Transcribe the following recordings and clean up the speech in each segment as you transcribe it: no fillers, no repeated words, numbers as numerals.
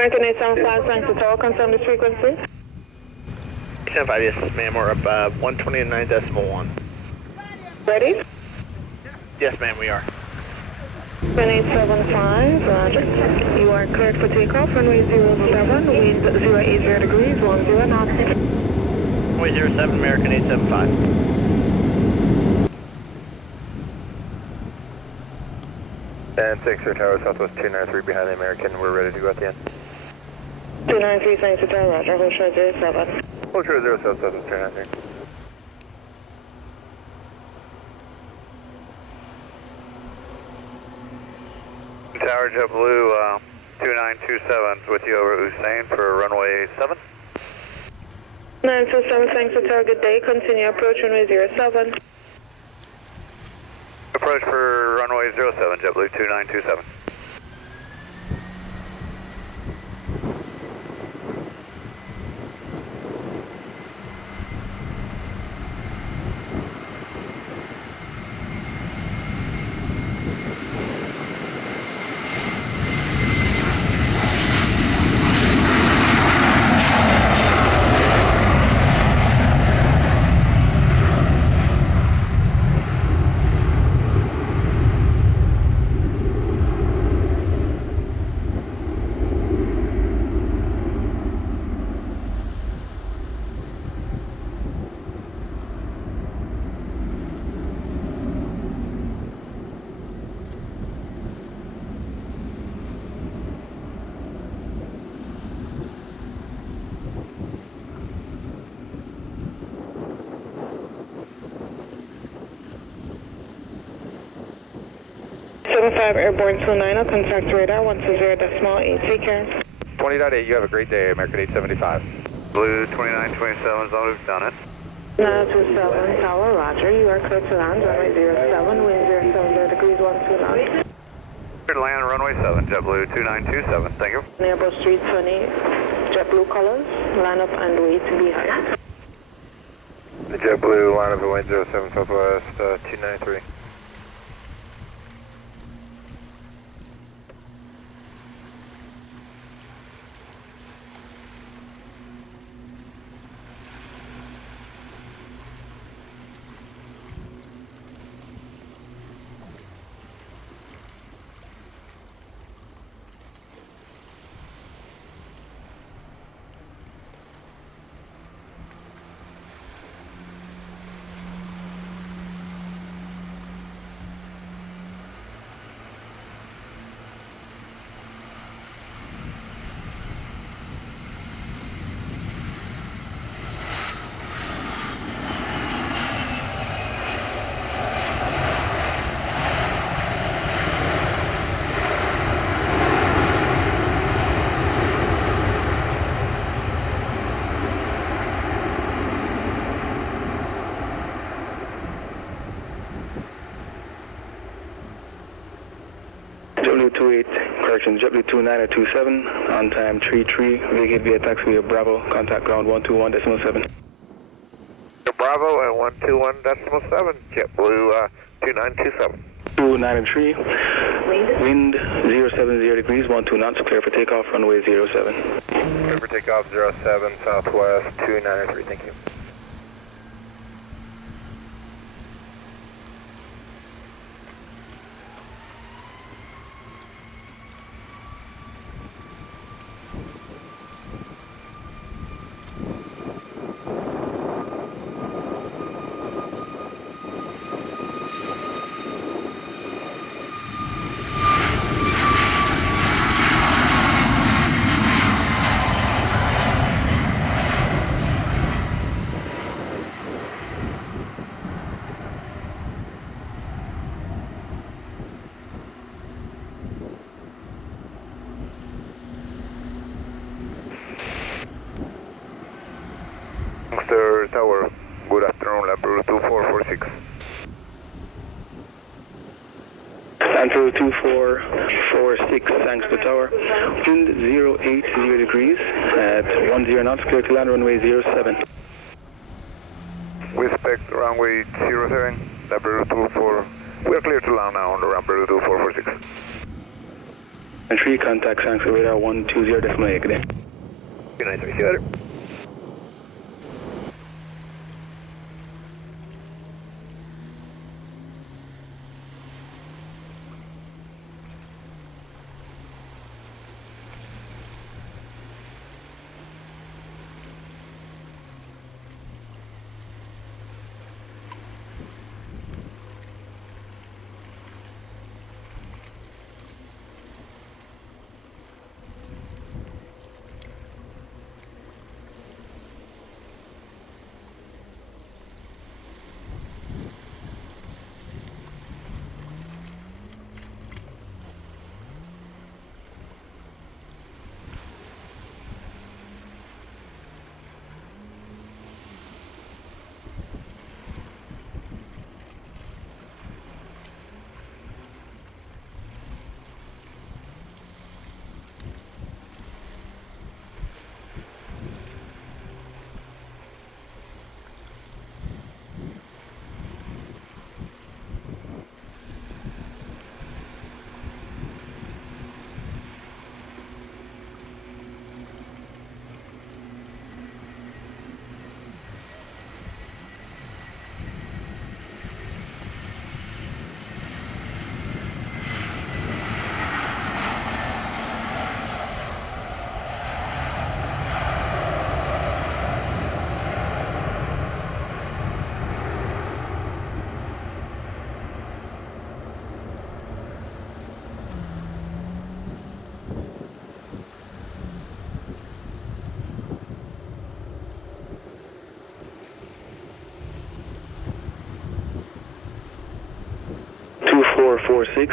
American 875, thanks for tower, confirm this frequency. 875, yes ma'am, we're up 129.1. Ready? Yes ma'am, we are. 875, roger. You are cleared for takeoff, runway 07, wind 080 degrees, 10 knots. Runway 07, American 875. And 6 for Tower, Southwest 293 behind the American, we're ready to go at the end. 293, thanks for tower, roger, hold short 07. Hold short 07, Southwest 293. Tower JetBlue 2927 with you over Usain for runway 7. 927, thanks for tower, good day, continue approach runway 07. Approach for runway 07, JetBlue 2927. Five Airborne 29, contact radar 120.8, take care. 20.8, you have a great day, American 875. Blue 2927, as long as we've done it. 927, tower, roger, you are clear to land, runway 07, wind 070 degrees, 12 knots. Clear to land, runway 7, JetBlue 2927, thank you. Airbus 320, JetBlue colors, line up and wait behind. The JetBlue line up at wind 07, Southwest 293. JetBlue 28, correction, JetBlue 2927, on time 33, vacate via taxiway Bravo, contact ground 121.7. Bravo and 121.7, JetBlue 2927. 293, wind 070 degrees, 12 knots, clear for takeoff, runway 07. Clear for takeoff 07, Southwest 293, thank you. Mr. Tower, good afternoon, Lamperu 2446. Lamperu 2446, thanks to tower. Wind 080 degrees at 10 knots, clear to land, runway 07. We expect runway 07, Lamperu 24. We are clear to land now on the Lamperu 2446. And 3 contact Sanks radar 120.8. Good day. 293, see you later.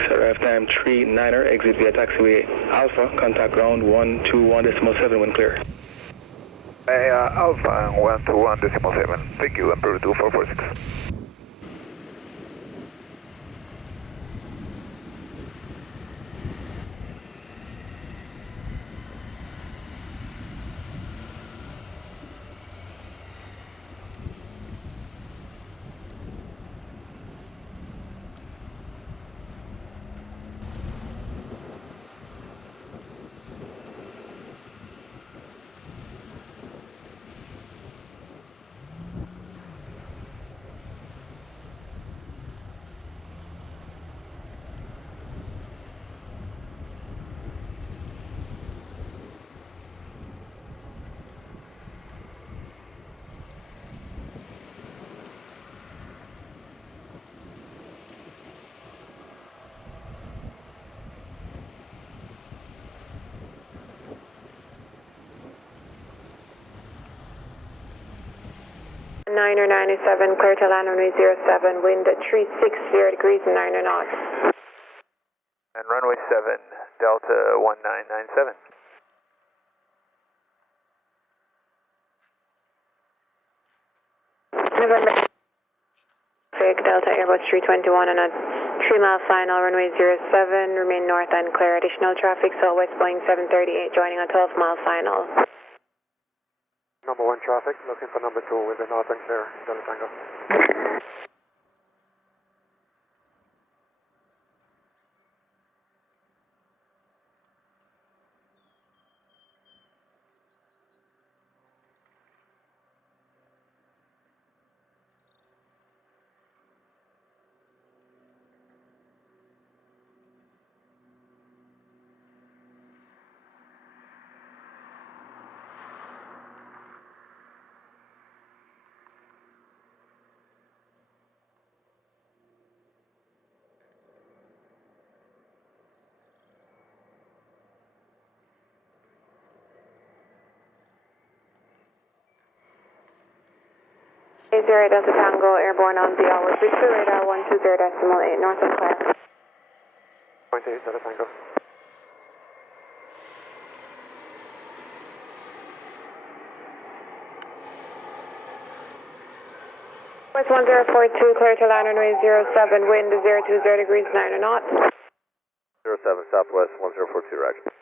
Arrive time 39er, exit via taxiway Alpha, contact ground 121.7 when clear. Alpha 121.7, thank you, Emperor 2446. Niner 97, clear to land runway 07, wind at 360 degrees and 9 knots. And runway 7, Delta 1997. November, Delta Airbus 321 on a 3-mile final, runway 07, remain north and clear. Additional traffic, Southwest Boeing 738 joining on 12-mile final. Number 1 traffic, looking for number 2 with the north and clear, Delta Tango. Zero Delta Tango, airborne on the hour, Victor radar 120.8, north and clear. 0.8 Delta Tango. West 1042, clear to land runway 07, wind 020 degrees, 9 knots. 07, Southwest 1042, roger.